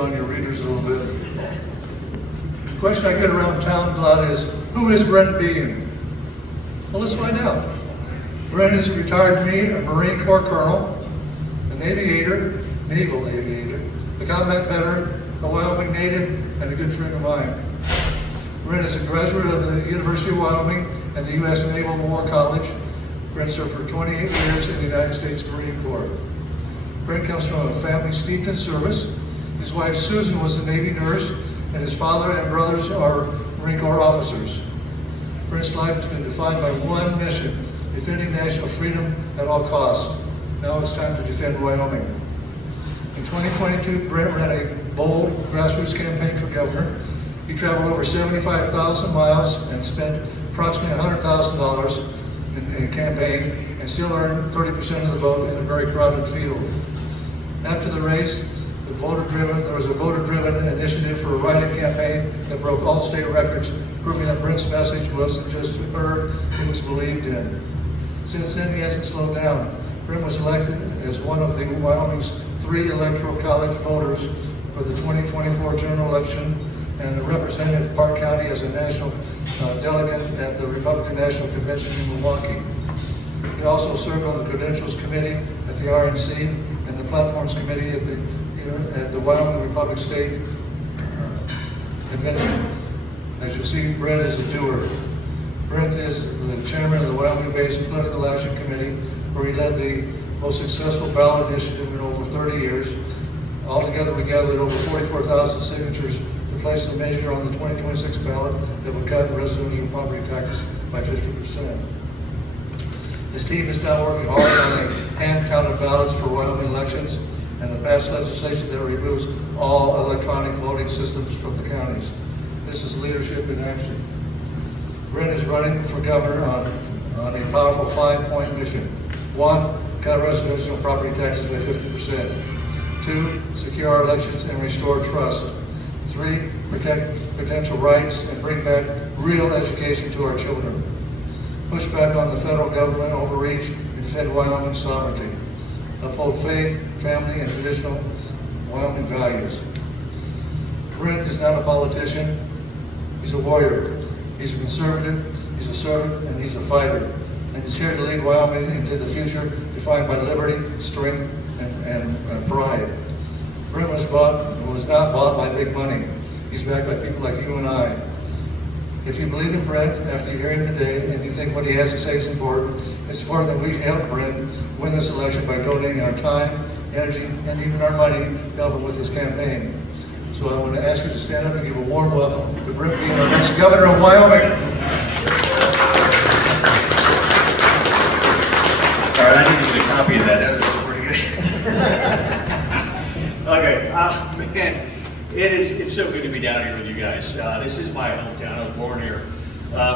on your readers a little bit. The question I get around town a lot is, who is Brent being? Well, let's find out. Brent is a retired Marine Corps colonel, an aviator, naval aviator, a combat veteran, a Wyoming native, and a good friend of mine. Brent is a graduate of the University of Wyoming and the U.S. Naval War College. Brent served for 28 years in the United States Marine Corps. Brent comes from a family steeped in service. His wife Susan was a Navy nurse, and his father and brothers are Marine Corps officers. Brent's life has been defined by one mission: defending national freedom at all costs. Now it's time to defend Wyoming. In 2022, Brent ran a bold grassroots campaign for governor. He traveled over 75,000 miles and spent approximately $100,000 in a campaign, and still earned 30% of the vote in a very crowded field. After the race, there was a voter-driven initiative for a write-in campaign that broke all state records, proving that Brent's message wasn't just heard, it was believed in. Since then, he hasn't slowed down. Brent was elected as one of the Wyoming's 3 electoral college voters for the 2024 general election, and represented Park County as a national delegate at the Republican National Convention in Milwaukee. He also served on the Credentials Committee at the RNC and the Platforms Committee at the Wyoming Republic State Convention. As you see, Brent is a doer. Brent is the chairman of the Wyoming-based Political Action Committee, where he led the most successful ballot initiative in over 30 years. Altogether, we gathered over 44,000 signatures to place the measure on the 2026 ballot that would cut residential property taxes by 50%. This team is now working hard on the hand-counted ballots for Wyoming elections and the passed legislation that removes all electronic voting systems from the counties. This is leadership in action. Brent is running for governor on a powerful 5-point mission. 1, cut residential property taxes by 50%. 2, secure our elections and restore trust. 3, protect potential rights and bring back real education to our children. Push back on the federal government overreach and defend Wyoming's sovereignty. Uphold faith, family, and traditional Wyoming values. Brent is not a politician, he's a warrior. He's a conservative, he's a servant, and he's a fighter. And he's here to lead Wyoming into the future defined by liberty, strength, and pride. Brent was not bought by big money. He's backed by people like you and I. If you believe in Brent after you hear him today and you think what he has to say is important, it's important that we help Brent win this election by donating our time, energy, and even our money to help him with his campaign. So I want to ask you to stand up and give a warm welcome to Brent being our next governor of Wyoming. All right, I need to get a copy of that. That was pretty good. Okay, man, it's so good to be down here with you guys. This is my hometown. I was born here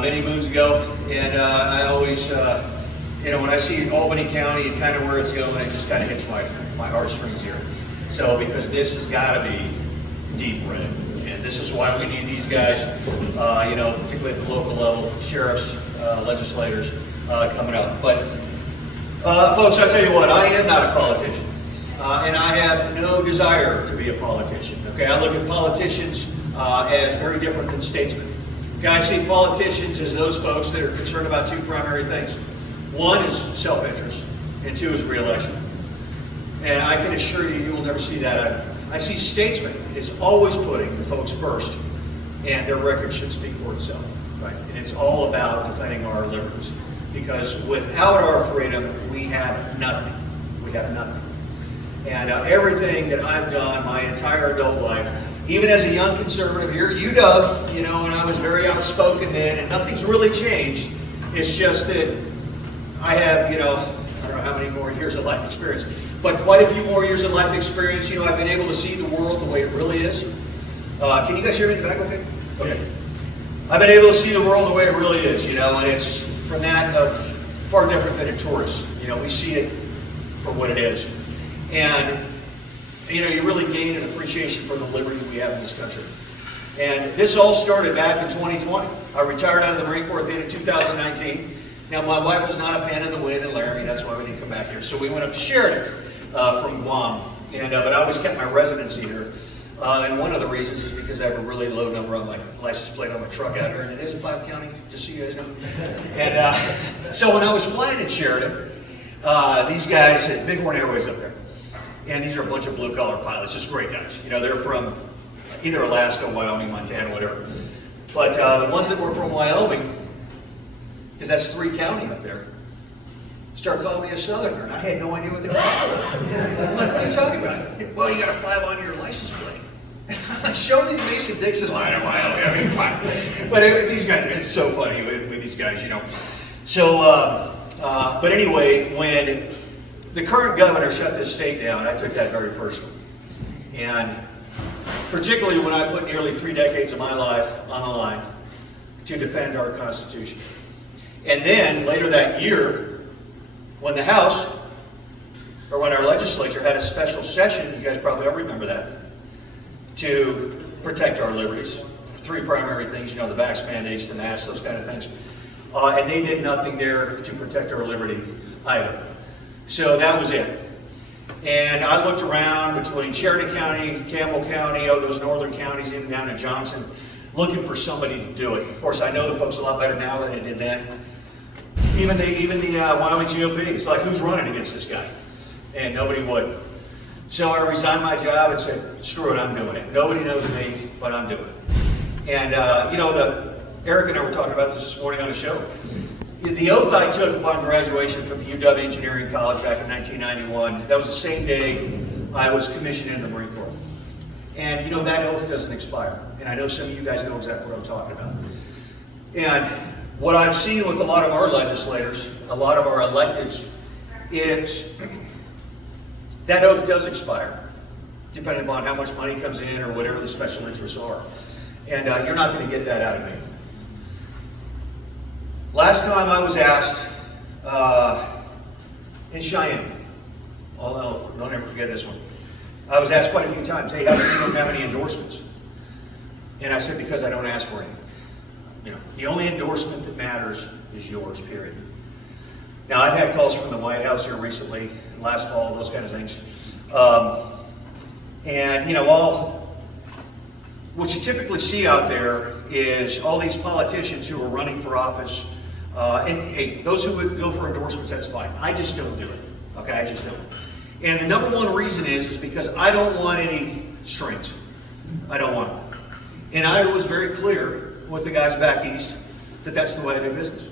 many moons ago, and I always, when I see Albany County and kind of where it's going, it just kind of hits my heartstrings here. So, because this has got to be deep red, and this is why we need these guys, particularly at the local level, sheriffs, legislators coming up. But folks, I'll tell you what, I am not a politician, and I have no desire to be a politician. Okay, I look at politicians as very different than statesmen. Okay, I see politicians as those folks that are concerned about 2 primary things. 1 is self-interest, and 2 is re-election. And I can assure you, you will never see that. I see statesmen is always putting the folks first, and their record should speak for itself, right? And it's all about defending our liberties, because without our freedom, we have nothing. We have nothing. And everything that I've done my entire adult life, even as a young conservative here, Doug, and I was very outspoken then, and nothing's really changed. It's just that I have, I don't know how many more years of life experience, but quite a few more years of life experience. I've been able to see the world the way it really is. Can you guys hear me in the back okay? Okay. I've been able to see the world the way it really is, and it's from that of far different than a tourist. We see it for what it is. And, you really gain an appreciation for the liberty we have in this country. And this all started back in 2020. I retired out of the Marine Corps at the end of 2019. Now, my wife was not a fan of the wind in Laramie. That's why we didn't come back here. So we went up to Sheridan from Guam. But I always kept my residency here. And one of the reasons is because I have a really low number on my license plate on my truck out here, and it is a 5 county, just so you guys know. And so when I was flying in Sheridan, these guys at Bighorn Airways up there, and these are a bunch of blue-collar pilots, just great guys. You know, they're from either Alaska, Wyoming, Montana, whatever. But the ones that were from Wyoming, because that's 3 county up there, started calling me a Southerner, and I had no idea what they were talking about. I'm like, what are you talking about? Well, you got a 5 on your license plate. Show me the Mason-Dixon line in Wyoming. I mean, fine. But these guys, it's so funny with these guys, you know. So, but anyway, when the current governor shut this state down, I took that very personally. And particularly when I put nearly 3 decades of my life on the line to defend our Constitution. And then later that year, when the House, or when our legislature had a special session, you guys probably all remember that, to protect our liberties. 3 primary things, you know, the vax mandates, the masks, those kind of things. And they did nothing there to protect our liberty either. So that was it. And I looked around between Sheridan County, Campbell County, those northern counties, even down to Johnson, looking for somebody to do it. Of course, I know the folks a lot better now than I did then. Even the Wyoming GOP, it's like, who's running against this guy? And nobody would. So I resigned my job and said, screw it, I'm doing it. Nobody knows me, but I'm doing it. And, you know, Eric and I were talking about this morning on the show. The oath I took upon graduation from UW Engineering College back in 1991, that was the same day I was commissioned into the Marine Corps. And, you know, that oath doesn't expire. And I know some of you guys know exactly what I'm talking about. And what I've seen with a lot of our legislators, a lot of our electeds, is that oath does expire, depending upon how much money comes in or whatever the special interests are. And you're not going to get that out of me. Last time I was asked in Cheyenne, don't ever forget this one. I was asked quite a few times, hey, how come you don't have any endorsements? And I said, because I don't ask for any. You know, the only endorsement that matters is yours, period. Now, I've had calls from the White House here recently, last fall, those kind of things. And, you know, what you typically see out there is all these politicians who are running for office. And hey, those who would go for endorsements, that's fine. I just don't do it. Okay, I just don't. And the number one reason is because I don't want any strings. I don't want them. And I was very clear with the guys back east that that's the way I do business.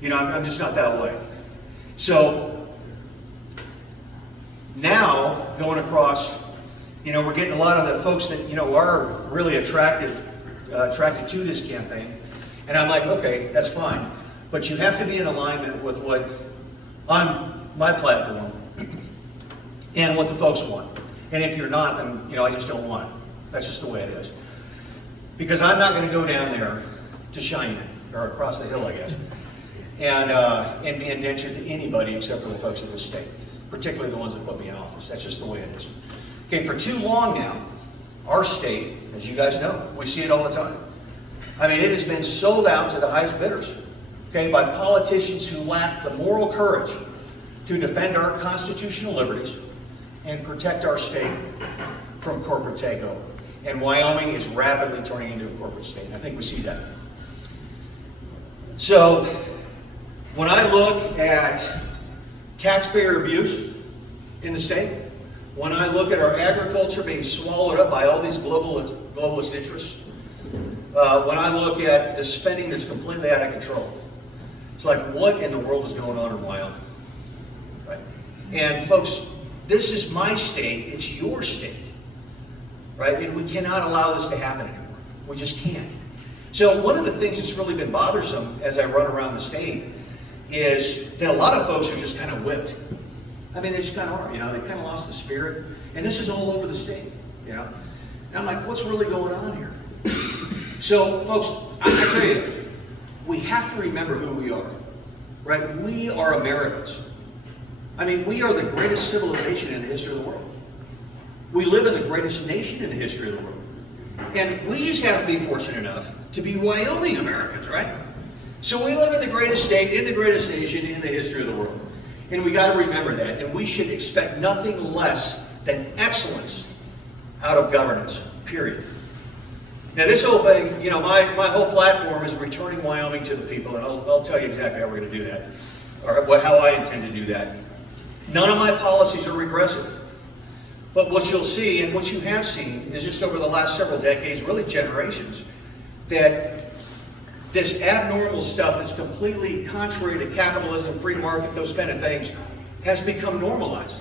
You know, I'm just not that way. So now going across, you know, we're getting a lot of the folks that, you know, are really attracted to this campaign. And I'm like, okay, that's fine. But you have to be in alignment with what on my platform and what the folks want. And if you're not, then, you know, I just don't want it. That's just the way it is. Because I'm not going to go down there to Cheyenne, or across the hill, I guess, and be indentured to anybody except for the folks in this state, particularly the ones that put me in office. That's just the way it is. Okay, for too long now, our state, as you guys know, we see it all the time. I mean, it has been sold out to the highest bidders, okay, by politicians who lack the moral courage to defend our constitutional liberties and protect our state from corporate takeover. And Wyoming is rapidly turning into a corporate state. I think we see that. So, when I look at taxpayer abuse in the state, when I look at our agriculture being swallowed up by all these globalist interests, when I look at the spending that's completely out of control, it's like, what in the world is going on in Wyoming? Right? And folks, this is my state, it's your state, right? And we cannot allow this to happen anymore. We just can't. So one of the things that's really been bothersome as I run around the state is that a lot of folks are just kind of whipped. I mean, they just kind of are, you know, they kind of lost the spirit. And this is all over the state, you know. And I'm like, what's really going on here? So, folks, I tell you, we have to remember who we are, right? We are Americans. I mean, we are the greatest civilization in the history of the world. We live in the greatest nation in the history of the world. And we just have to be fortunate enough to be Wyoming Americans, right? So we live in the greatest state, in the greatest nation in the history of the world. And we got to remember that. And we should expect nothing less than excellence out of governance, period. Now this whole thing, you know, my whole platform is returning Wyoming to the people, and I'll tell you exactly how we're going to do that, or how I intend to do that. None of my policies are regressive. But what you'll see, and what you have seen, is just over the last several decades, really generations, that this abnormal stuff that's completely contrary to capitalism, free market, those kind of things, has become normalized,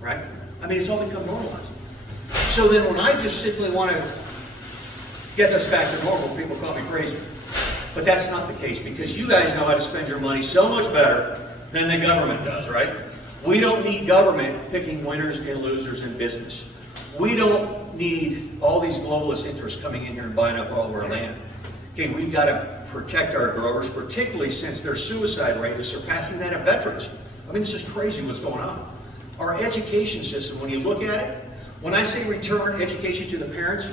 right? I mean, it's all become normalized. So then when I just simply want to get us back to normal, people call me crazy. But that's not the case, because you guys know how to spend your money so much better than the government does, right? We don't need government picking winners and losers in business. We don't need all these globalist interests coming in here and buying up all of our land. Okay, we've got to protect our growers, particularly since their suicide rate is surpassing that of veterans. I mean, this is crazy what's going on. Our education system, when you look at it, when I say return education to the parents,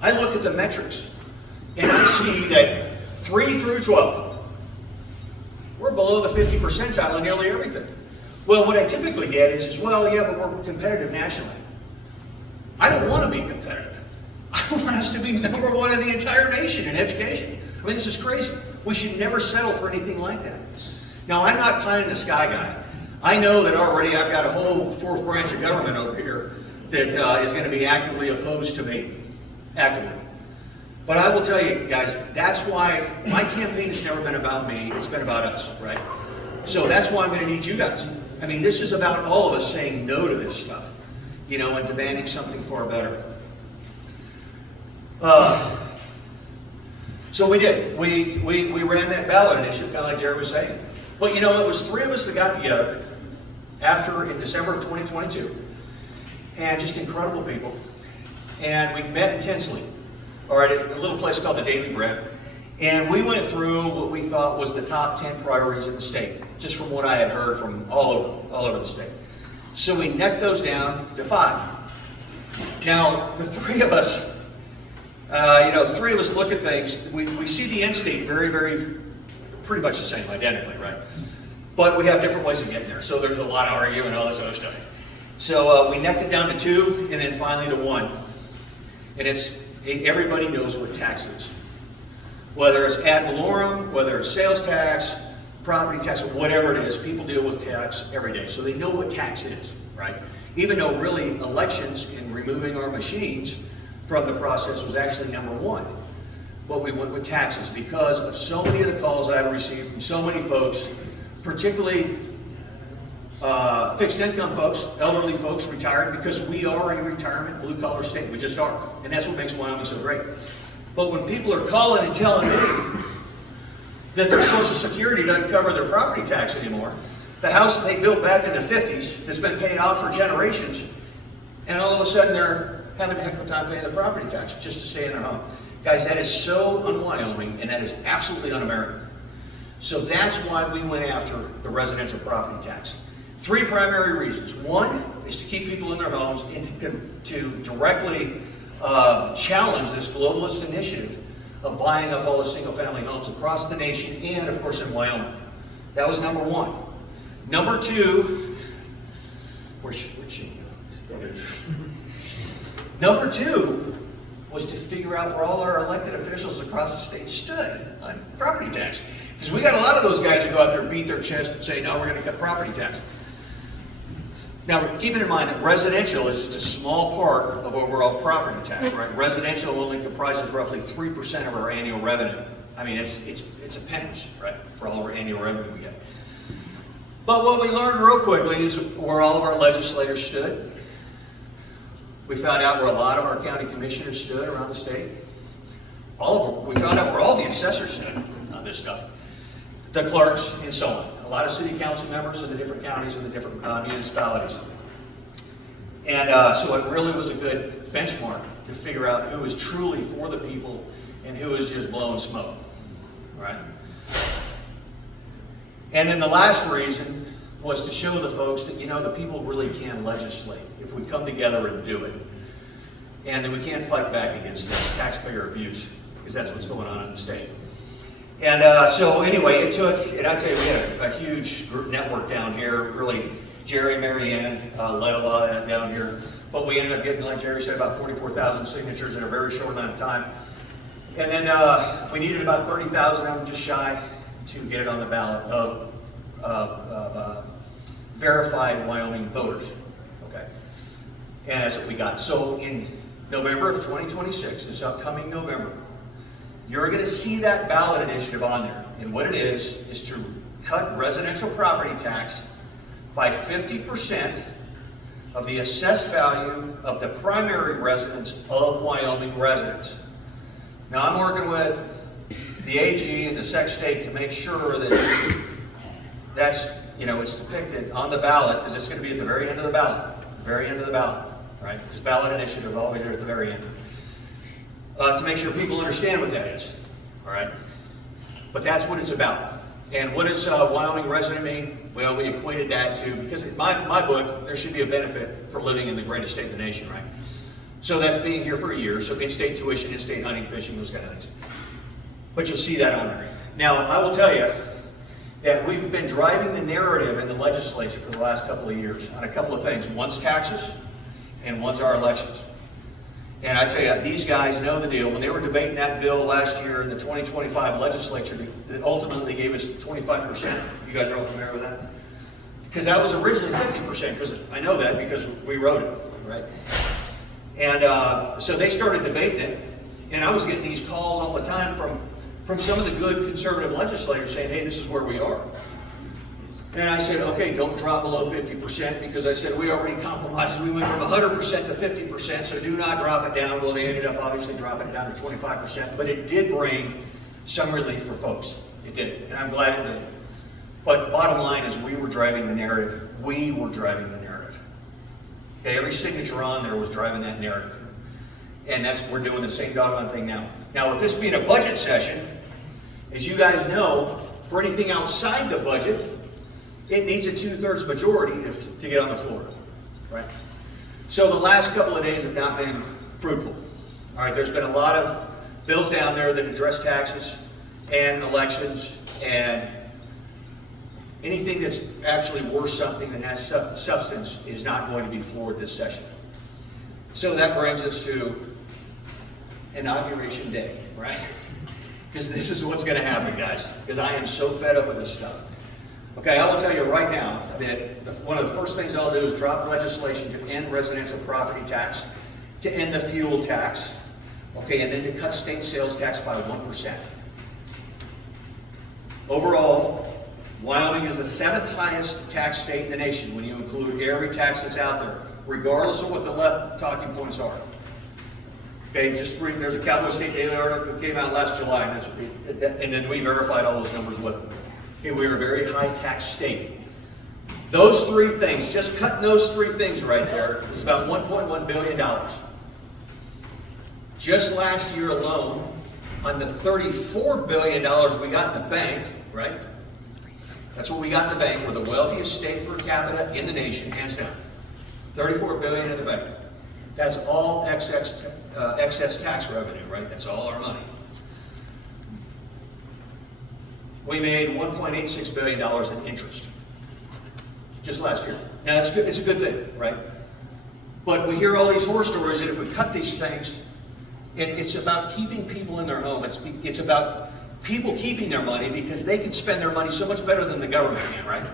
I look at the metrics, and I see that 3 through 12, we're below the 50 percentile in nearly everything. Well, what I typically get is, well, yeah, but we're competitive nationally. I don't want to be competitive. I want us to be number one in the entire nation in education. I mean, this is crazy. We should never settle for anything like that. Now, I'm not pie in the sky guy. I know that already I've got a whole fourth branch of government over here that is going to be actively opposed to me. Actively. But I will tell you, guys, that's why my campaign has never been about me. It's been about us, right? So that's why I'm going to need you guys. I mean, this is about all of us saying no to this stuff, you know, and demanding something far better. So we did. We ran that ballot initiative, kind of like Jerry was saying. But, you know, it was 3 of us that got together in December of 2022. And just incredible people. And we met intensely, all right, at a little place called the Daily Bread. And we went through what we thought was the top 10 priorities in the state, just from what I had heard from all over the state. So we necked those down to 5. Now, the 3 of us, the 3 of us look at things, we see the end state very, very, pretty much the same, identically, right? But we have different ways of getting there. So there's a lot of arguing and all this other stuff. So we necked it down to 2, and then finally to 1. And everybody knows what tax is. Whether it's ad valorem, whether it's sales tax, property tax, whatever it is, people deal with tax every day. So they know what tax is, right? Even though really elections and removing our machines from the process was actually number 1. But we went with taxes because of so many of the calls I've received from so many folks, particularly fixed income folks, elderly folks, retired, because we are a retirement blue collar state. We just are. And that's what makes Wyoming so great. But when people are calling and telling me that their Social Security doesn't cover their property tax anymore, the house that they built back in the 50s that's been paid off for generations, and all of a sudden they're having a heck of a time paying the property tax just to stay in their home. Guys, that is so un-Wyoming, and that is absolutely un-American. So that's why we went after the residential property tax. 3 primary reasons. 1 is to keep people in their homes and to directly challenge this globalist initiative of buying up all the single-family homes across the nation and, of course, in Wyoming. That was number 1. Number 2, where's she? Number 2 was to figure out where all our elected officials across the state stood on property tax. Because we got a lot of those guys that go out there and beat their chest and say, no, we're going to cut property tax. Now, keeping in mind that residential is just a small part of overall property tax, right? Residential only comprises roughly 3% of our annual revenue. I mean, it's a penance, right, for all of our annual revenue we get. But what we learned real quickly is where all of our legislators stood. We found out where a lot of our county commissioners stood around the state. We found out where all the assessors stood on this stuff. The clerks and so on. A lot of city council members in the different counties and the different municipalities. And so it really was a good benchmark to figure out who is truly for the people and who is just blowing smoke, right? And then the last reason was to show the folks that, you know, the people really can legislate if we come together and do it. And that we can't fight back against this taxpayer abuse, because that's what's going on in the state. And so anyway, and I tell you, we had a huge group network down here. Really, Jerry and Mary Ann led a lot of that down here. but we ended up getting, like Jerry said, about 44,000 signatures in a very short amount of time. And then we needed about 30,000 of them, just shy, to get it on the ballot of verified Wyoming voters. Okay, and that's what we got. So in November of 2026, this upcoming November, you're going to see that ballot initiative on there. And what it is to cut residential property tax by 50% of the assessed value of the primary residence of Wyoming residents. Now I'm working with the AG and the Sec State to make sure that that's, it's depicted on the ballot, because it's going to be at the very end of the ballot, right? Because ballot initiative is always there at the very end. To make sure people understand what that is, all right? But that's what it's about. And what does Wyoming resident mean? Well, we equated that to, because in my book, there should be a benefit for living in the greatest state in the nation, right? So that's being here for a year, so in-state tuition, in-state hunting, fishing, those kind of things. But you'll see that on there. Now, I will tell you that we've been driving the narrative in the legislature for the last couple of years on a couple of things. One's taxes, and one's our elections. And I tell you, these guys know the deal. When they were debating that bill last year in the 2025 legislature, that ultimately gave us 25%. You guys are all familiar with that? Because that was originally 50%, because I know that because we wrote it, right? And so they started debating it, and I was getting these calls all the time from some of the good conservative legislators saying, hey, this is where we are. And I said, okay, don't drop below 50%, because I said, we already compromised. We went from 100% to 50%, so do not drop it down. Well, they ended up obviously dropping it down to 25%, but it did bring some relief for folks. It did, and I'm glad it did. But bottom line is we were driving the narrative. We were driving the narrative. Okay, every signature on there was driving that narrative. And we're doing the same doggone thing now. Now, with this being a budget session, as you guys know, for anything outside the budget, it needs a 2/3 majority to get on the floor, right? So the last couple of days have not been fruitful. All right, there's been a lot of bills down there that address taxes and elections, and anything that's actually worth something that has substance is not going to be floored this session. So that brings us to Inauguration Day, right? Because this is what's going to happen, guys, because I am so fed up with this stuff. Okay, I will tell you right now that one of the first things I'll do is drop legislation to end residential property tax, to end the fuel tax, okay, and then to cut state sales tax by 1%. Overall, Wyoming is the 7th highest tax state in the nation when you include every tax that's out there, regardless of what the left talking points are. Okay, there's a Cowboy State Daily article that came out last July, and then we verified all those numbers with them. Okay, we're a very high tax state. Those three things, just cutting those three things right there, is about $1.1 billion. Just last year alone, on the $34 billion we got in the bank, right? That's what we got in the bank. We're the wealthiest state per capita in the nation, hands down. $34 billion in the bank. That's all excess tax revenue, right? That's all our money. We made $1.86 billion in interest just last year. Now that's good. It's a good thing, right? But we hear all these horror stories that if we cut these things, it's about keeping people in their home. It's about people keeping their money because they can spend their money so much better than the government can, right?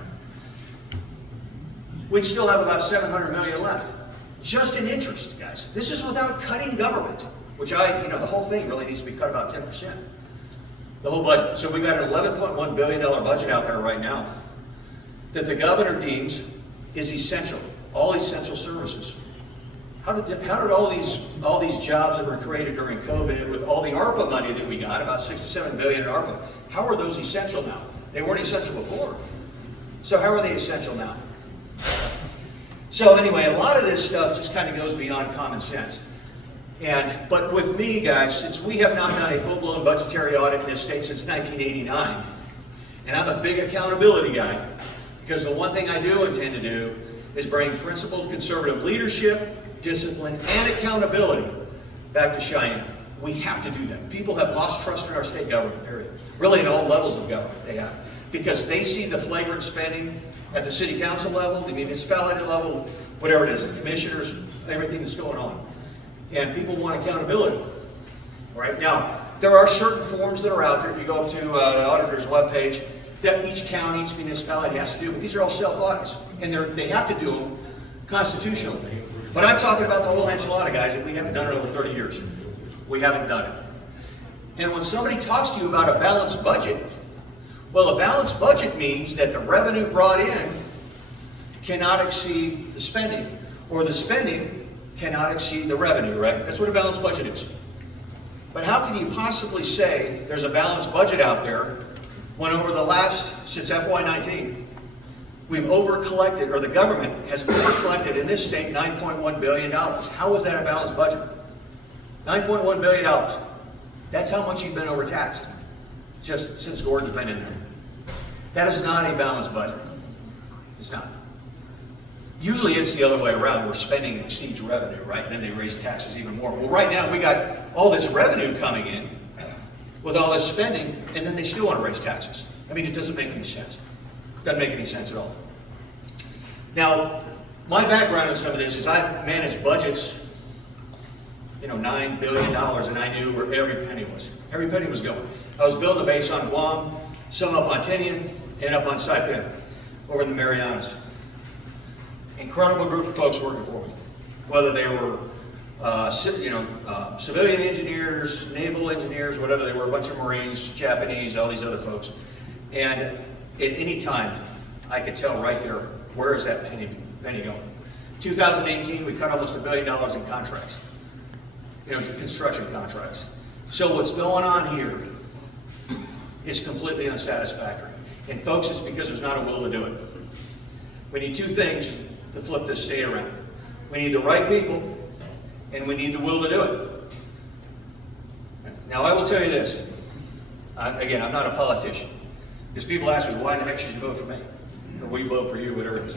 We'd still have about $700 million left, just in interest, guys. This is without cutting government, which the whole thing really needs to be cut about 10%. The whole budget. So we've got an $11.1 billion budget out there right now that the governor deems is essential, all essential services. How did all these jobs that were created during COVID with all the ARPA money that we got, about $6 to $7 billion in ARPA, how are those essential now? They weren't essential before. So how are they essential now? So anyway, a lot of this stuff just kind of goes beyond common sense. But with me, guys, since we have not done a full-blown budgetary audit in this state since 1989, and I'm a big accountability guy, because the one thing I do intend to do is bring principled conservative leadership, discipline, and accountability back to Cheyenne. We have to do that. People have lost trust in our state government, period. Really at all levels of government, they have. Because they see the flagrant spending at the city council level, the municipality level, whatever it is, the commissioners, everything that's going on. And people want accountability. Right? Now, there are certain forms that are out there. If you go to the auditor's webpage, that each county, each municipality has to do, but these are all self-audits. And they have to do them constitutionally. But I'm talking about the whole enchilada, guys, and we haven't done it over 30 years. We haven't done it. And when somebody talks to you about a balanced budget, well, a balanced budget means that the revenue brought in cannot exceed the spending, or the spending cannot exceed the revenue, right? That's what a balanced budget is. But how can you possibly say there's a balanced budget out there when over the last, since FY19, we've over-collected, or the government has over-collected in this state $9.1 billion. How is that a balanced budget? $9.1 billion. That's how much you've been overtaxed, just since Gordon's been in there. That is not a balanced budget. It's not. Usually it's the other way around, where spending exceeds revenue, right? Then they raise taxes even more. Well, right now we got all this revenue coming in with all this spending, and then they still want to raise taxes. I mean, it doesn't make any sense. It doesn't make any sense at all. Now, my background in some of this is I've managed budgets, $9 billion, and I knew where every penny was. Every penny was going. I was building a base on Guam, some up on Tinian, and up on Saipan, over in the Marianas. Incredible group of folks working for me, whether they were civilian engineers, naval engineers, whatever they were, a bunch of Marines, Japanese, all these other folks. And at any time, I could tell right there, where is that penny going? 2018, we cut almost $1 billion in contracts, construction contracts. So what's going on here is completely unsatisfactory. And folks, it's because there's not a will to do it. We need two things to flip this state around. We need the right people, and we need the will to do it. Now, I will tell you this. Again, I'm not a politician. Because people ask me, why the heck should you vote for me? Or will you vote for you, whatever it is.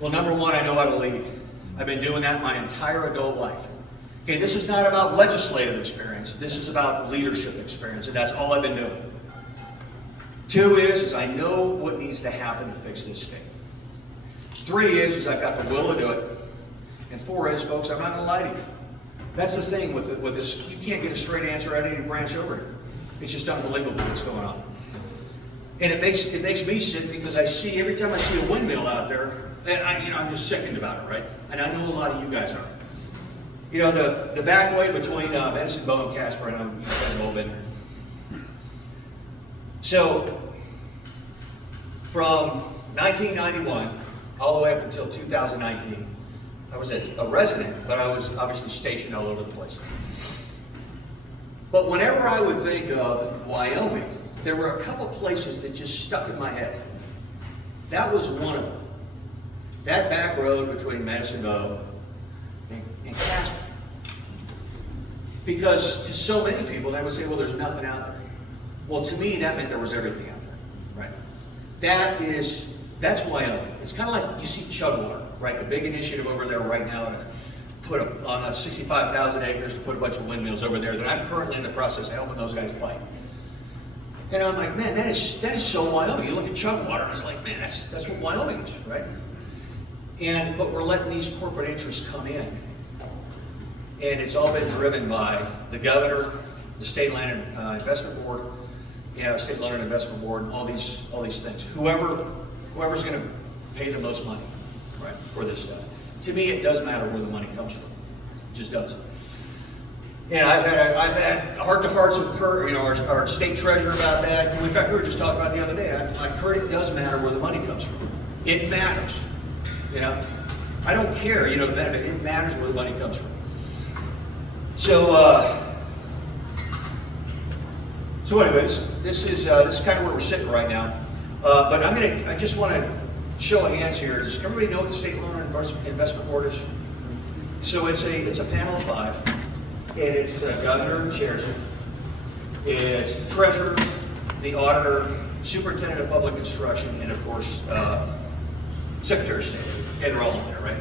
Well, number one, I know how to lead. I've been doing that my entire adult life. Okay, this is not about legislative experience. This is about leadership experience, and that's all I've been doing. Two is I know what needs to happen to fix this state. Three is I've got the will to do it. And four is, folks, I'm not going to lie to you. That's the thing with this. You can't get a straight answer out of any branch over here. It's just unbelievable what's going on. And it makes me sick because I see, every time I see a windmill out there, and I'm just sickened about it, right? And I know a lot of you guys are. The back way between Medicine Bow and Casper, I know you guys have all been there. So, from 1991 all the way up until 2019, I was a resident, but I was obviously stationed all over the place. But whenever I would think of Wyoming, there were a couple places that just stuck in my head. That was one of them. That back road between Medicine Bow and Casper. Because to so many people, they would say, well, there's nothing out there. Well, to me, that meant there was everything out there, right? That's Wyoming. It's kind of like you see Chugwater, right? The big initiative over there right now to put on 65,000 acres to put a bunch of windmills over there that I'm currently in the process of helping those guys fight. And I'm like, man, that is so Wyoming. You look at Chugwater, and it's like, man, that's what Wyoming is, right? But we're letting these corporate interests come in. And it's all been driven by the governor, the State Land Investment Board, State Land Investment Board, and all these things. Whoever's going to pay the most money, right, for this stuff. To me, it does matter where the money comes from. It just does. And I've had heart-to-hearts with Kurt, our state treasurer about that. In fact, we were just talking about it the other day. Kurt, it does matter where the money comes from. It matters. I don't care, the benefit. It matters where the money comes from. So anyways, this is kind of where we're sitting right now. But I just want to show of hands here. Does everybody know what the State Loan Investment Board is? So it's a panel of five. It's the governor and chairs it. It's the treasurer, the auditor, superintendent of public instruction, and of course, secretary of state. And they're all in there, right?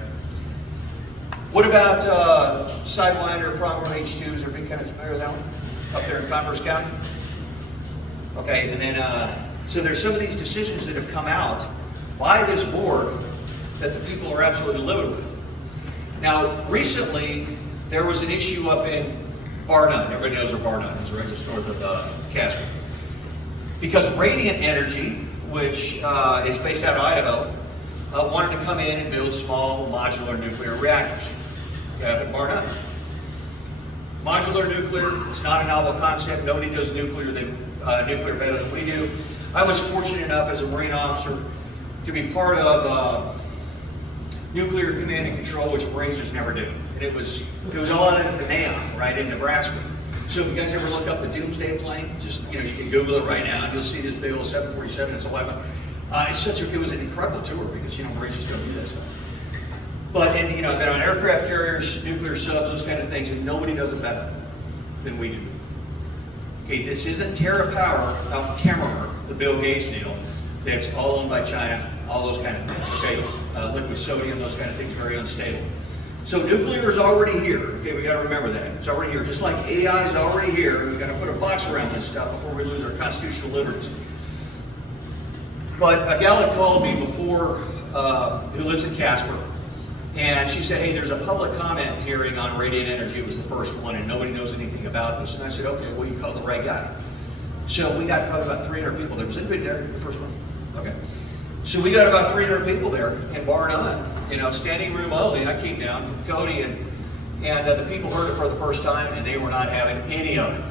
What about Sidewinder, Program H2? Is everybody kind of familiar with that one? Up there in Converse County? Okay, and then, so there's some of these decisions that have come out by this board that the people are absolutely livid with. Now, recently, there was an issue up in Bar None. Everybody knows where Bar None is, right? Just north of Casper. Because Radiant Energy, which is based out of Idaho, wanted to come in and build small modular nuclear reactors up at Bar None. Modular nuclear, it's not a novel concept. Nobody does nuclear better than we do. I was fortunate enough as a Marine officer to be part of nuclear command and control, which Marines just never do. And it was all out of the NAM, right, in Nebraska. So if you guys ever look up the Doomsday plane, just, you can Google it right now, and you'll see this big old 747, it's a weapon. It was an incredible tour because, Marines just don't do that stuff. But, and, been on aircraft carriers, nuclear subs, those kind of things, and nobody does it better than we do. Okay, this isn't TerraPower out in Kemmerer, the Bill Gates deal, that's all owned by China, all those kind of things, okay? Liquid sodium, those kind of things, very unstable. So nuclear is already here, okay? We gotta remember that. It's already here, just like AI is already here, and we gotta put a box around this stuff before we lose our constitutional liberties. But a gal had called me before, who lives in Casper, and she said, hey, there's a public comment hearing on radiant energy. It was the first one, and nobody knows anything about this. And I said, okay, well, you called the right guy. So we got probably about 300 people there. Was anybody there, the first one? Okay. So we got about 300 people there in Bar None, standing room only. I came down from Cody, and the people heard it for the first time, and they were not having any of it.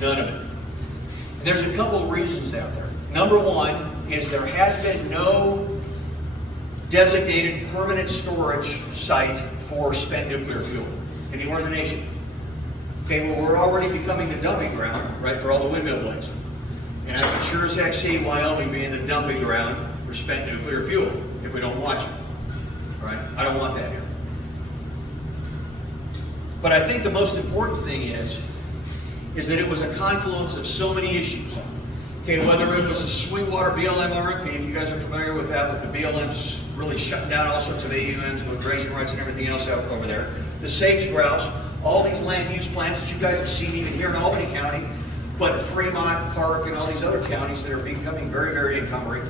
None of it. And there's a couple of reasons out there. Number one is there has been no designated permanent storage site for spent nuclear fuel anywhere in the nation. Okay, well, we're already becoming the dumping ground, right, for all the windmill blades. And I can sure as heck see Wyoming being the dumping ground for spent nuclear fuel if we don't watch it. Right? I don't want that here. But I think the most important thing is that it was a confluence of so many issues. Okay, whether it was a Sweetwater BLM RMP, if you guys are familiar with that, with the BLMs really shutting down all sorts of AUNs with grazing rights and everything else out over there, the sage grouse, all these land use plans that you guys have seen even here in Albany County, but Fremont Park and all these other counties that are becoming very, very encumbering.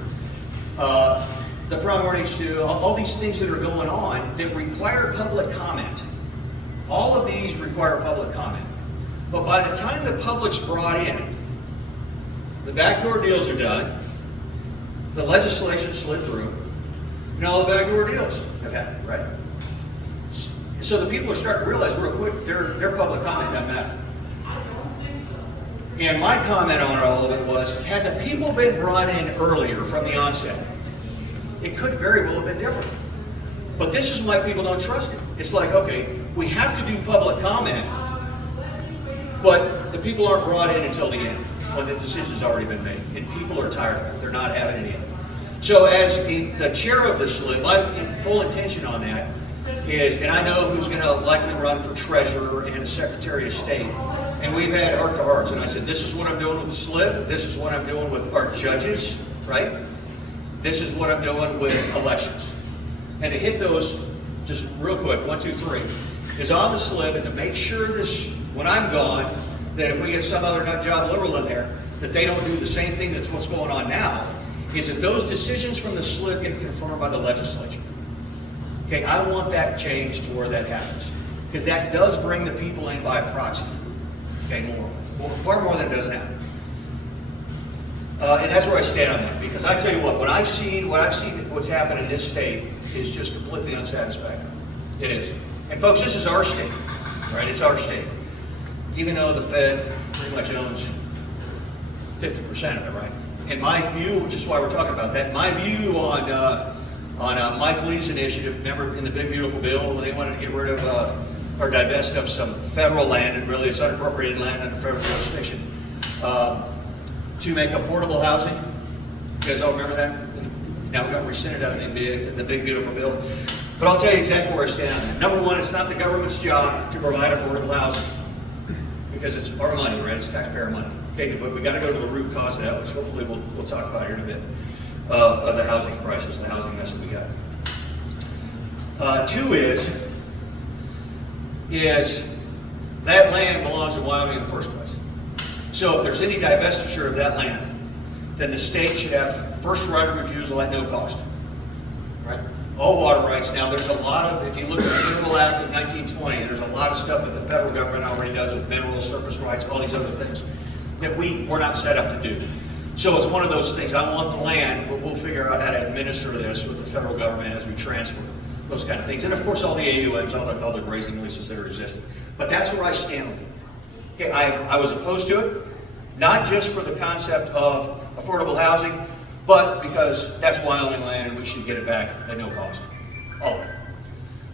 The Primordial H2, all these things that are going on that require public comment. All of these require public comment. But by the time the public's brought in, the backdoor deals are done, the legislation slid through, and all the backdoor deals have happened, right? So the people are starting to realize real quick their public comment doesn't matter. I don't think so. And my comment on all of it was, had the people been brought in earlier from the onset, it could very well have been different. But this is why people don't trust it. It's like, okay, we have to do public comment, but the people aren't brought in until the end, when the decision's already been made. And people are tired of it. They're not having any of it. So as the chair of the SLIB, my full intention on that is, and I know who's going to likely run for treasurer and secretary of state, and we've had heart to hearts, and I said, this is what I'm doing with the SLIB, this is what I'm doing with our judges, right? This is what I'm doing with elections. And to hit those just real quick, 1, 2, 3, is on the SLIB, and to make sure this, when I'm gone, that if we get some other nut job liberal in there, that they don't do the same thing that's what's going on now, is that those decisions from the SLIB get confirmed by the legislature. Okay, I want that changed to where that happens. Because that does bring the people in by proxy. Okay, far more than it does now. And that's where I stand on that. Because I tell you what I've seen what's happened in this state is just completely unsatisfactory. It is. And folks, this is our state, right? It's our state. Even though the Fed pretty much owns 50% of it, right? And my view, which is why we're talking about that, my view on Mike Lee's initiative, remember in the Big Beautiful Bill, when they wanted to get rid of or divest of some federal land, and really it's unappropriated land under federal jurisdiction, to make affordable housing. You guys all remember that? Now we got rescinded out of the Big Beautiful Bill. But I'll tell you exactly where I stand on that. Number one, it's not the government's job to provide affordable housing, because it's our money, right? It's taxpayer money. Okay, but we got to go to the root cause of that, which hopefully we'll talk about here in a bit, of the housing crisis, the housing mess that we got. Two is that land belongs to Wyoming in the first place. So if there's any divestiture of that land, then the state should have first right of refusal at no cost, right? all water rights. Now, there's a lot of, if you look at the Mineral Act of 1920, there's a lot of stuff that the federal government already does with mineral surface rights, all these other things that we're not set up to do. So it's one of those things. I want the land, but we'll figure out how to administer this with the federal government as we transfer those kind of things. And of course, all the AUMs, all the grazing leases that are existing. But that's where I stand with it. Okay, I was opposed to it, not just for the concept of affordable housing, but because that's Wyoming land and we should get it back at no cost. All of it.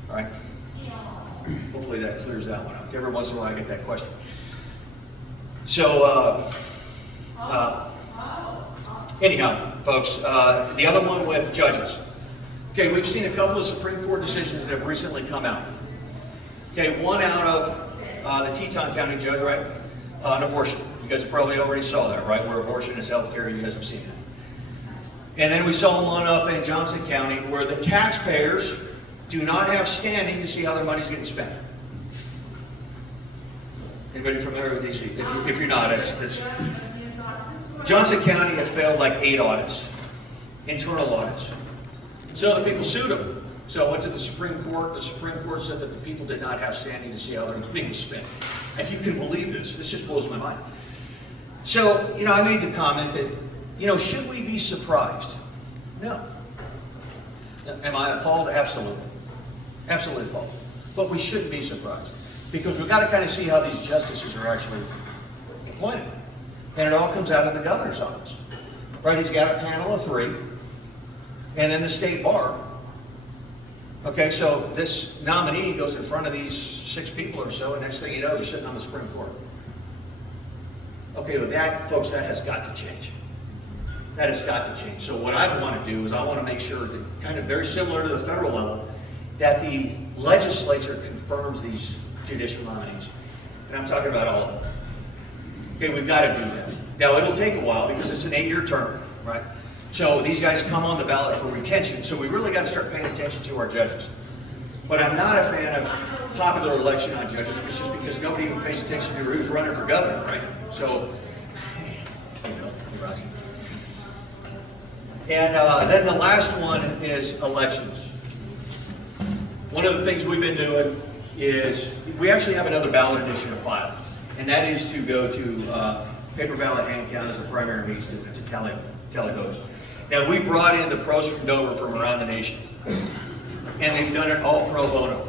All right? Hopefully that clears that one up. Every once in a while I get that question. So, anyhow, folks, the other one with judges. Okay, we've seen a couple of Supreme Court decisions that have recently come out. Okay, one out of the Teton County judge, right, on abortion. You guys probably already saw that, right, where abortion is health care. You guys have seen it. And then we saw one up in Johnson County where the taxpayers do not have standing to see how their money's getting spent. Anybody familiar with DC? If you're not, it's Johnson County had failed like 8 audits, internal audits. So the people sued them. So I went to the Supreme Court. The Supreme Court said that the people did not have standing to see how their money was spent. If you can believe this just blows my mind. So, I made the comment that, should we be surprised? No. Am I appalled? Absolutely. Absolutely appalled. But we shouldn't be surprised. Because we've got to kind of see how these justices are actually appointed. And it all comes out of the governor's office. Right? He's got a panel of 3. And then the state bar. Okay, so this nominee goes in front of these 6 people or so, and next thing you know, he's sitting on the Supreme Court. Okay, with that, folks, that has got to change. That has got to change. So what I want to do is I want to make sure that, kind of very similar to the federal level, that the legislature confirms these judicial nominees. And I'm talking about all of them. Okay, we've got to do that. Now, it'll take a while because it's an 8-year term, right? So these guys come on the ballot for retention, so we really got to start paying attention to our judges. But I'm not a fan of popular election on judges, it's just because nobody even pays attention to who's running for governor, right? So, and then the last one is elections. One of the things we've been doing is we actually have another ballot initiative filed, and that is to go to paper ballot hand count as the primary means to tally votes. Now, we brought in the pros from Dover from around the nation, and they've done it all pro bono.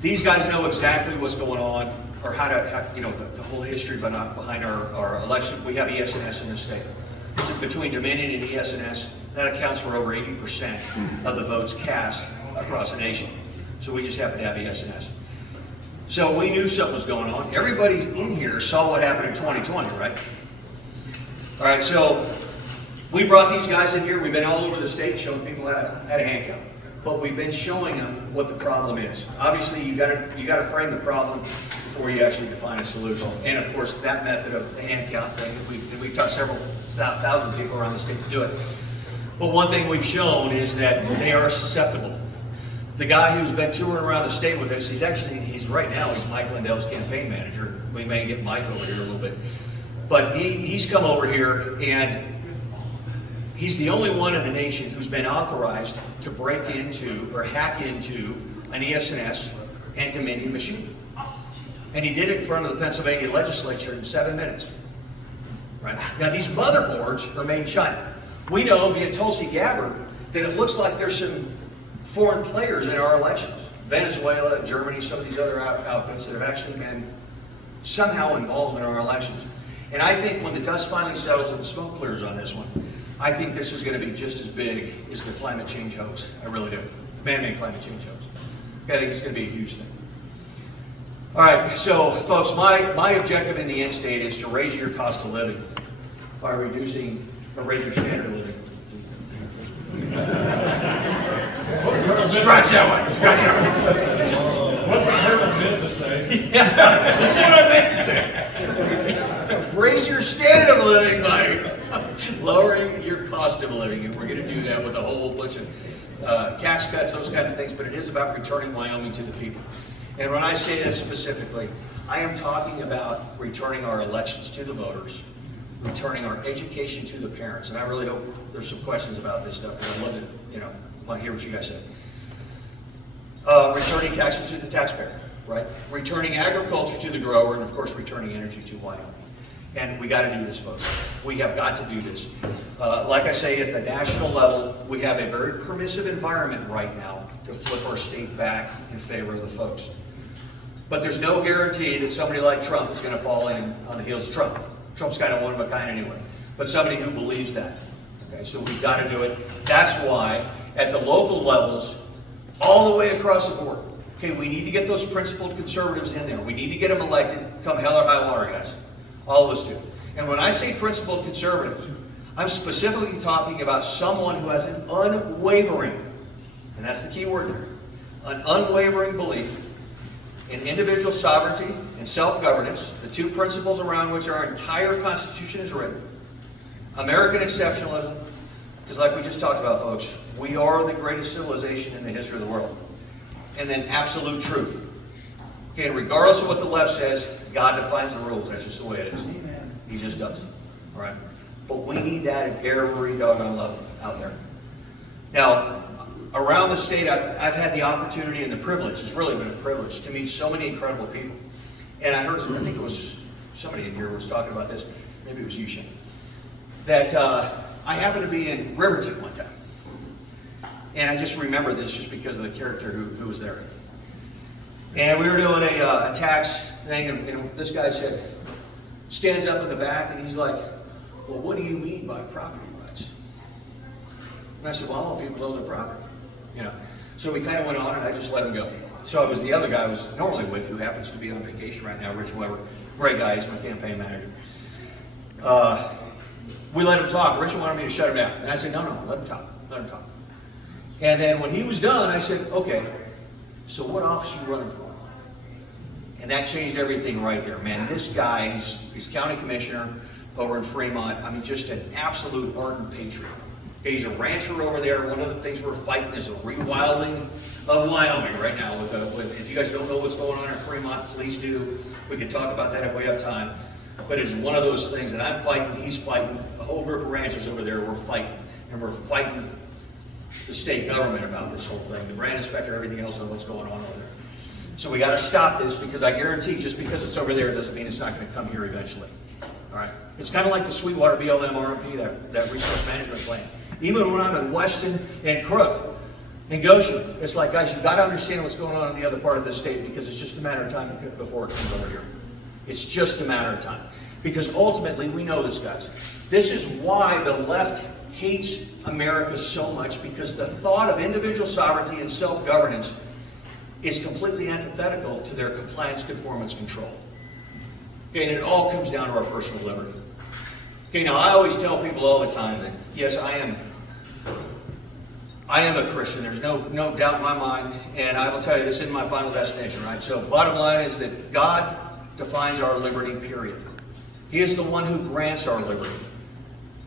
These guys know exactly what's going on, or how to, the whole history behind our election. We have ES&S in this state. Between Dominion and ES&S, that accounts for over 80% of the votes cast across the nation. So we just happen to have ES&S. So we knew something was going on. Everybody in here saw what happened in 2020, right? All right, so we brought these guys in here. We've been all over the state showing people how to hand count. But we've been showing them what the problem is. Obviously, you got to frame the problem before you actually define a solution. And of course, that method of the hand count thing, we've taught several thousand people around the state to do it. But one thing we've shown is that they are susceptible. The guy who's been touring around the state with us, he's right now, he's Mike Lindell's campaign manager. We may get Mike over here a little bit. But he's come over here, and he's the only one in the nation who's been authorized to break into or hack into an ES&S and Dominion machine. And he did it in front of the Pennsylvania legislature in 7 minutes. Right? Now, these motherboards are made in China. We know via Tulsi Gabbard that it looks like there's some foreign players in our elections. Venezuela, Germany, some of these other outfits that have actually been somehow involved in our elections. And I think when the dust finally settles and the smoke clears on this one, I think this is going to be just as big as the climate change hoax. I really do. The man-made climate change hoax. I think it's going to be a huge thing. All right, so folks, my objective in the end state is to raise your cost of living by raising your standard of living. Scratch that one. Scratch that one. What I meant to say. Yeah, this is what I meant to say. Raise your standard of living by lowering your cost of living, and we're going to do that with a whole bunch of tax cuts, those kind of things. But it is about returning Wyoming to the people. And when I say that specifically, I am talking about returning our elections to the voters, returning our education to the parents. And I really hope there's some questions about this stuff. I'd love to, want to hear what you guys say. Returning taxes to the taxpayer, right? Returning agriculture to the grower, and of course returning energy to Wyoming. And we got to do this, folks. We have got to do this. Like I say, at the national level, we have a very permissive environment right now to flip our state back in favor of the folks. But there's no guarantee that somebody like Trump is going to fall in on the heels of Trump. Trump's kind of one of a kind anyway. But somebody who believes that. Okay, so we've got to do it. That's why at the local levels, all the way across the board, okay, we need to get those principled conservatives in there. We need to get them elected, come hell or high water, guys. All of us do. And when I say principled conservative, I'm specifically talking about someone who has an unwavering, and that's the key word there, an unwavering belief in individual sovereignty and self-governance, the two principles around which our entire Constitution is written. American exceptionalism, because like we just talked about, folks, we are the greatest civilization in the history of the world. And then absolute truth. Okay, and regardless of what the left says, God defines the rules. That's just the way it is. He just does. All right? But we need that at every doggone level out there. Now, around the state, I've had the opportunity and the privilege, it's really been a privilege, to meet so many incredible people. And I heard, I think it was somebody in here was talking about this, maybe it was you, Shane, that I happened to be in Riverton one time. And I just remember this just because of the character who was there. And we were doing a tax thing, and this guy said, stands up in the back, and he's like, well, what do you mean by property rights? And I said, well, I want people to own their property. You know, so we kind of went on, and I just let him go. So it was the other guy I was normally with, who happens to be on vacation right now, Rich Weber. Great guy, he's my campaign manager. We let him talk. Rich wanted me to shut him down. And I said, no, let him talk, let him talk. And then when he was done, I said, okay, so what office are you running for? And that changed everything right there, man. This guy, he's county commissioner over in Fremont. I mean, just an absolute ardent patriot. He's a rancher over there. One of the things we're fighting is the rewilding of Wyoming right now. If you guys don't know what's going on in Fremont, please do. We can talk about that if we have time. But it's one of those things that I'm fighting, he's fighting. A whole group of ranchers over there, we're fighting. And we're fighting the state government about this whole thing, the brand inspector, everything else on what's going on over there. So we got to stop this, because I guarantee just because it's over there doesn't mean it's not going to come here eventually. All right? It's kind of like the Sweetwater BLM RMP, that resource management plan. Even when I'm in Weston and Crook and Goshen, it's like, guys, you've got to understand what's going on in the other part of the state, because it's just a matter of time before it comes over here. It's just a matter of time. Because ultimately, we know this, guys. This is why the left hates America so much, because the thought of individual sovereignty and self-governance is completely antithetical to their compliance, conformance, control. Okay, and it all comes down to our personal liberty. Okay, now I always tell people all the time that, yes, I am a Christian. There's no doubt in my mind, and I will tell you this isn't my final destination, right? So bottom line is that God defines our liberty, period. He is the one who grants our liberty.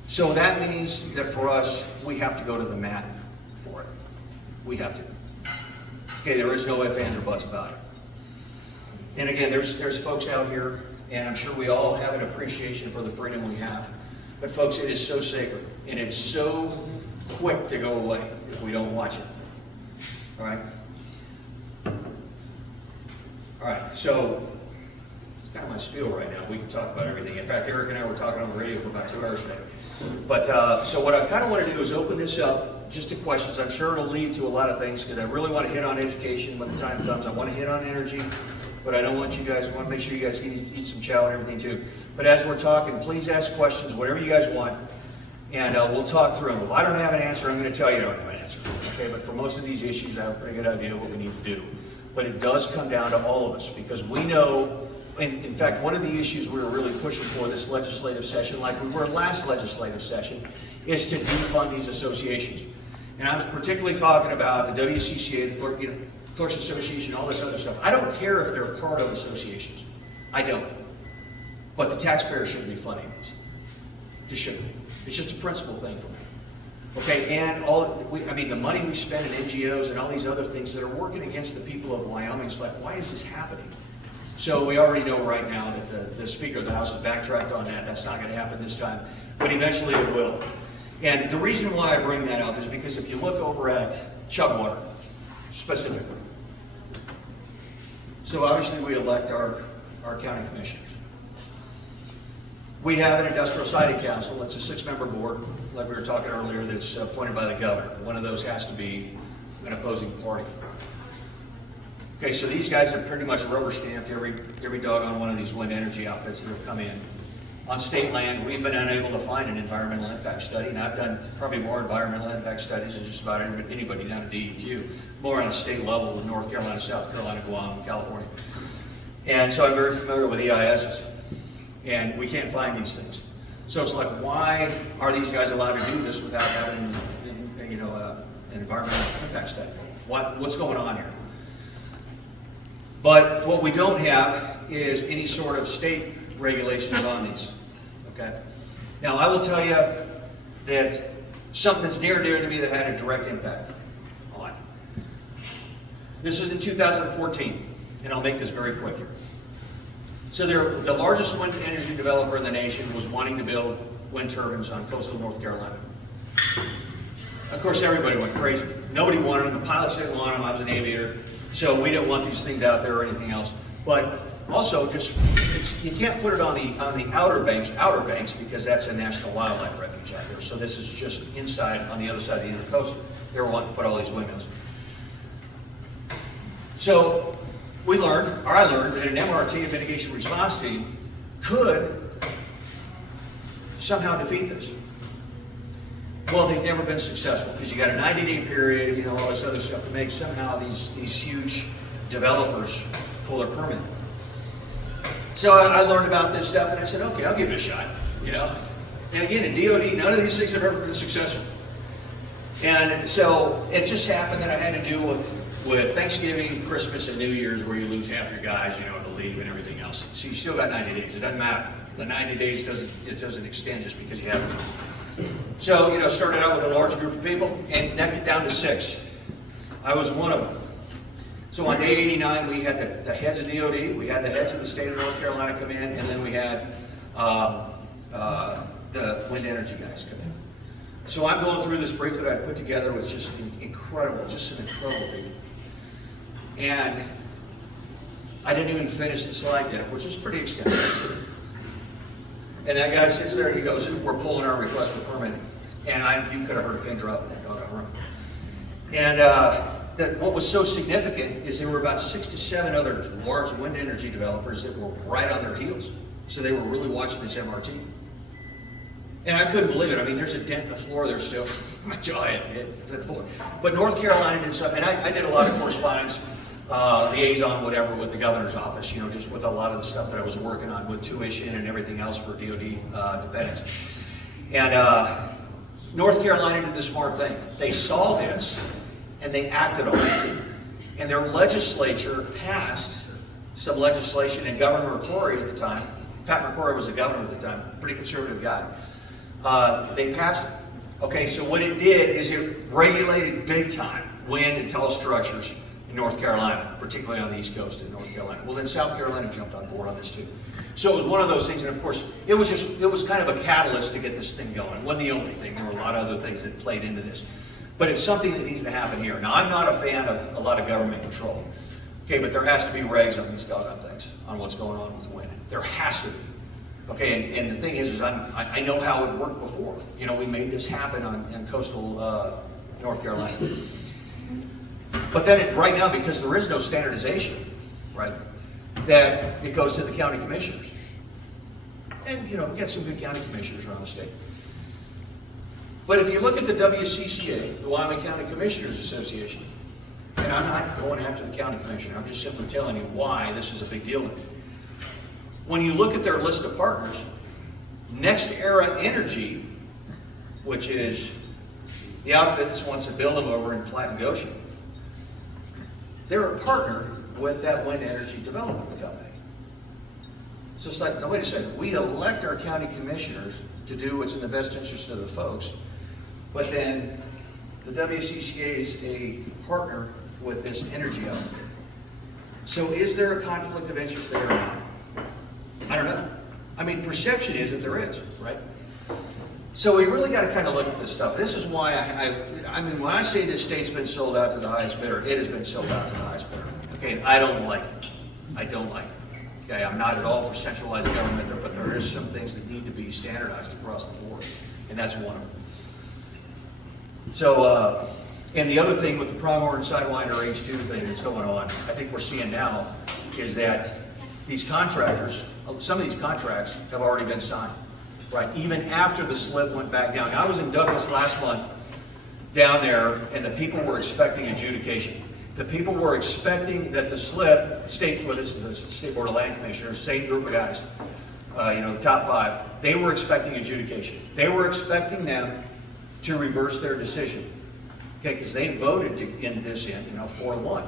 So that means that for us, we have to go to the mat for it. We have to. Okay, there is no ifs, ands, or buts about it. And again, there's folks out here, and I'm sure we all have an appreciation for the freedom we have. But folks, it is so sacred, and it's so quick to go away if we don't watch it. All right? All right, so it's kind of my spiel right now. We can talk about everything. In fact, Eric and I were talking on the radio for about 2 hours today. But so what I kind of want to do is open this up just to questions. I'm sure it'll lead to a lot of things, because I really want to hit on education when the time comes. I want to hit on energy, but I don't want you guys, I want to make sure you guys eat some chow and everything too. But as we're talking, please ask questions, whatever you guys want, and we'll talk through them. If I don't have an answer, I'm going to tell you I don't have an answer. Okay, but for most of these issues, I have a pretty good idea what we need to do. But it does come down to all of us, because we know. In fact, one of the issues we were really pushing for this legislative session, like we were last legislative session, is to defund these associations. And I'm particularly talking about the WCCA, the Clerks Association, all this other stuff. I don't care if they're part of associations. I don't. But the taxpayer shouldn't be funding these. Just shouldn't be. It's just a principle thing for me. Okay, and the money we spend in NGOs and all these other things that are working against the people of Wyoming, it's like, why is this happening? So we already know right now that the Speaker of the House has backtracked on that. That's not going to happen this time, but eventually it will. And the reason why I bring that up is because if you look over at Chugwater specifically, so obviously we elect our county commissioners. We have an industrial siting council. It's a 6-member board, like we were talking earlier, that's appointed by the governor. One of those has to be an opposing party. Okay, so these guys have pretty much rubber stamped every dog on one of these wind energy outfits that have come in. On state land, we've been unable to find an environmental impact study, and I've done probably more environmental impact studies than just about anybody down at DEQ, more on a state level with North Carolina, South Carolina, Guam, California. And so I'm very familiar with EISs, and we can't find these things. So it's like, why are these guys allowed to do this without having, you know, an environmental impact study? What's going on here? But what we don't have is any sort of state regulations on these, okay? Now, I will tell you that something that's near and dear to me that had a direct impact on. This is in 2014, and I'll make this very quick here. So the largest wind energy developer in the nation was wanting to build wind turbines on coastal North Carolina. Of course, everybody went crazy. Nobody wanted them. The pilots didn't want them. I was an aviator. So we didn't want these things out there or anything else. But also, you can't put it on the outer banks, because that's a national wildlife refuge out there. So this is just inside, on the other side of the intercoastal. They were wanting to put all these windmills. So I learned that an MRT, a mitigation response team, could somehow defeat this. Well, they've never been successful because you got a 90-day period, you know, all this other stuff to make somehow these huge developers pull their permit. So I learned about this stuff and I said, okay, I'll give it a shot, you know. And again, in DOD, none of these things have ever been successful. And so it just happened that I had to deal with Thanksgiving, Christmas, and New Year's, where you lose half your guys, you know, to leave and everything else. So you still got 90 days. It doesn't matter. The 90 days doesn't extend just because you have it. So, you know, started out with a large group of people and necked it down to 6. I was one of them. So on day 89, we had the heads of DOD, we had the heads of the state of North Carolina come in, and then we had the wind energy guys come in. So I'm going through this brief that I put together with just incredible, just some incredible people. And I didn't even finish the slide deck, which is pretty extensive. And that guy sits there and he goes, we're pulling our request for permitting. And you could have heard a pin drop in that doggone room. And what was so significant is there were about 6 to 7 other large wind energy developers that were right on their heels. So they were really watching this MRT. And I couldn't believe it. I mean, there's a dent in the floor there still. My jaw hit the floor. But North Carolina did something, and I did a lot of correspondence, liaison, whatever, with the governor's office, you know, just with a lot of the stuff that I was working on with tuition and everything else for DOD dependents. And North Carolina did the smart thing. They saw this, and they acted on it. And their legislature passed some legislation, and Governor McCrory at the time, Pat McCrory was the governor at the time, pretty conservative guy. They passed it. Okay, so what it did is it regulated big time wind and tall structures in North Carolina, particularly on the East Coast in North Carolina. Well, then South Carolina jumped on board on this too. So it was one of those things, and of course, it was kind of a catalyst to get this thing going. It wasn't the only thing. There were a lot of other things that played into this. But it's something that needs to happen here. Now, I'm not a fan of a lot of government control. Okay, but there has to be regs on these doggone things, on what's going on with wind. There has to be. Okay, and the thing is I know how it worked before. You know, we made this happen in coastal North Carolina. But then right now, because there is no standardization, right, that it goes to the county commissioners. And, you know, we got some good county commissioners around the state. But if you look at the WCCA, the Wyoming County Commissioners Association, and I'm not going after the county commissioner, I'm just simply telling you why this is a big deal. When you look at their list of partners, Next Era Energy, which is the outfit that wants to build them over in Platte and Goshen, they're a partner with that wind energy development company. So it's like, no, wait a second, we elect our county commissioners to do what's in the best interest of the folks, but then the WCCA is a partner with this energy outfit. So is there a conflict of interest there or not? I don't know. I mean, perception is that there is, right? So we really got to kind of look at this stuff. This is why I mean, when I say this state's been sold out to the highest bidder, it has been sold out to the highest bidder. Okay, I don't like it. I don't like it. Okay, I'm not at all for centralized government, but there is some things that need to be standardized across the board, and that's one of them. So, and the other thing with the pronghorn sidewinder H2 thing that's going on, I think we're seeing now, is that these contractors, some of these contracts have already been signed, right? Even after the slip went back down. I was in Douglas last month down there, and the people were expecting adjudication. The people were expecting that the slip, state, well, this is the State Board of Land Commissioners, same group of guys, the top 5, they were expecting adjudication. They were expecting them to reverse their decision, okay, because they voted in this in, 4-1.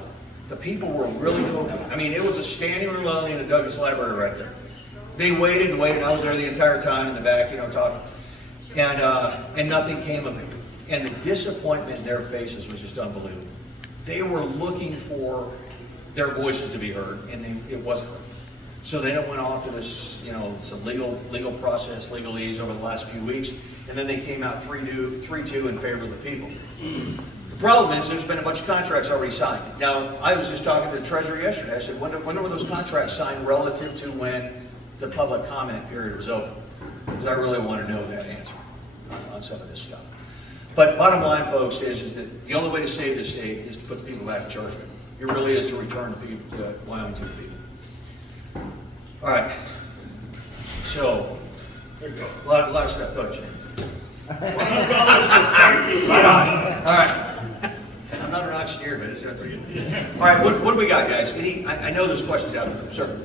The people were really hoping. I mean, it was a standing room only in the Douglas Library right there. They waited and waited. I was there the entire time in the back, talking, and nothing came of it. And the disappointment in their faces was just unbelievable. They were looking for their voices to be heard, and it wasn't heard. So then it went off to this, some legal process, legalese over the last few weeks, and then they came out 3-2 in favor of the people. The problem is there's been a bunch of contracts already signed. Now, I was just talking to the treasurer yesterday. I said, when were those contracts signed relative to when the public comment period was open? Because I really want to know that answer on some of this stuff. But bottom line, folks, is that the only way to save the state is to put the people back in charge of it. It really is to return Wyoming to the people. All right. So, a lot of stuff. Go ahead, Shane. All right. I'm not an auctioneer, but it's not pretty good. All right, what do we got, guys? I know there's questions out there. Sir.